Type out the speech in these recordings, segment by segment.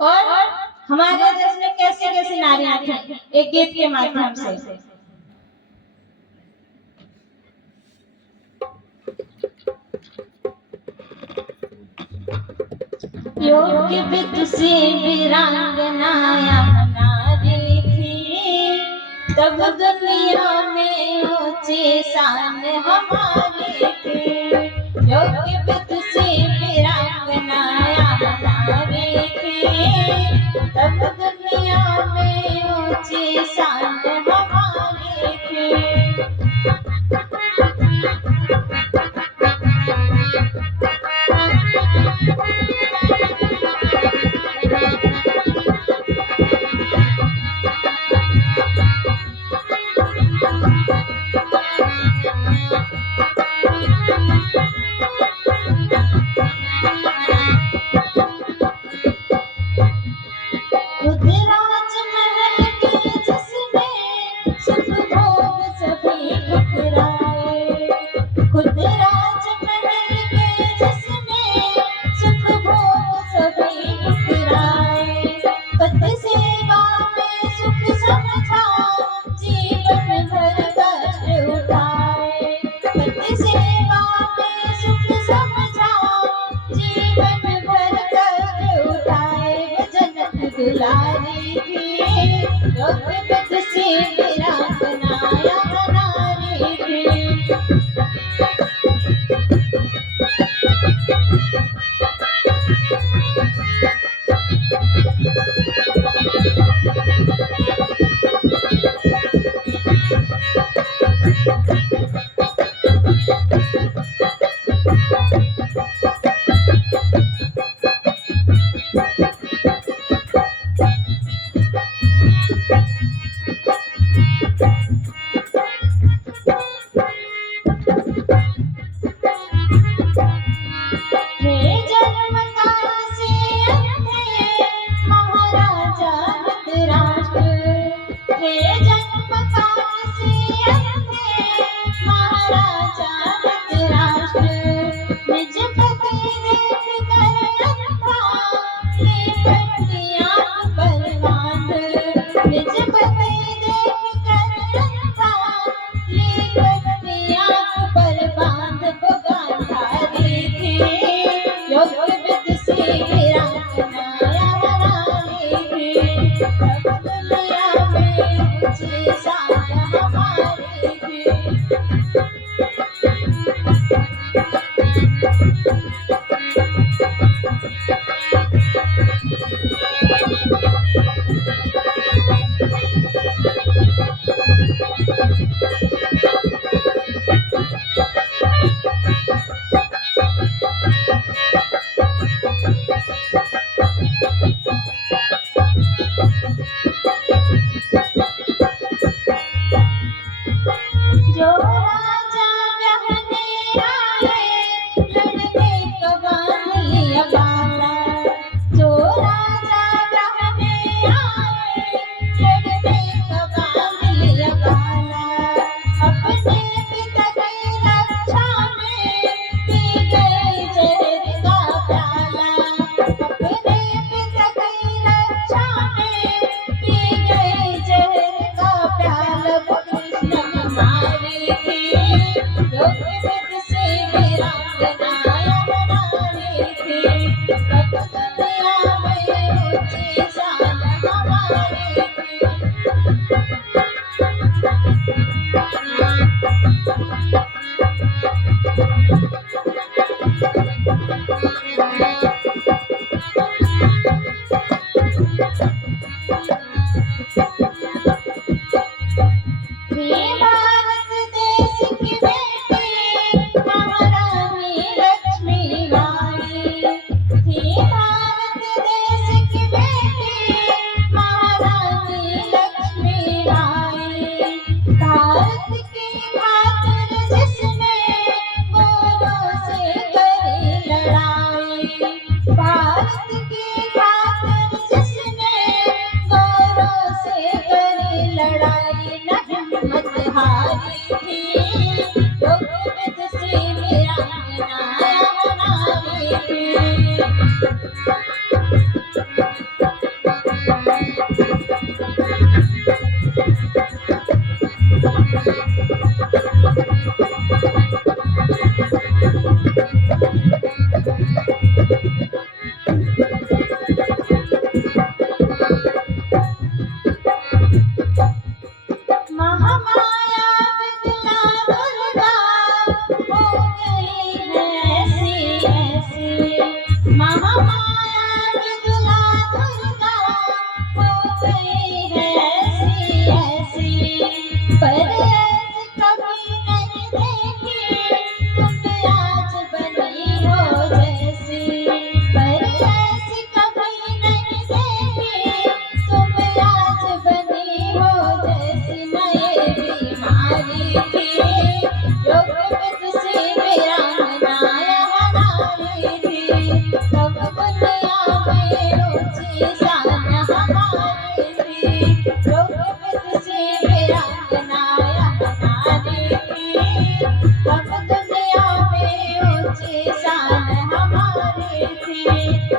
और हमारे देश में कैसे कैसे नारियां थी एक गीत के माध्यम से। योग्य विदुषी वीरांगनाया नारी थी, तब दुनिया में ऊंची शान हमारी थी। योग्य विदुषी वीरांगनाया नारी थी, तब दुनिया में ऊंची शान हमारी थी। दुलारी थी, योग्य विदुषी वीरांगनाया नारी थी।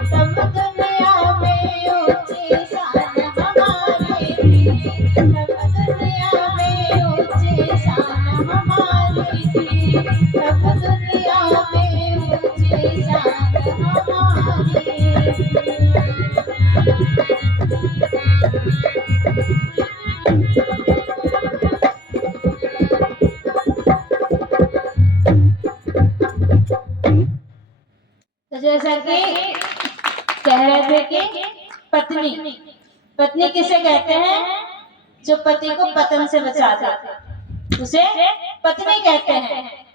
सब दुनिया में ऊंची शान हमारी थी, सब दुनिया में ऊंची शान हमारी थी, सब दुनिया में ऊंची शान हमारी थी। तो जैसा कि कह रहे थे कि पत्नी पत्नी किसे कहते हैं? जो पति को पतन से बचाता है उसे पत्नी कहते हैं।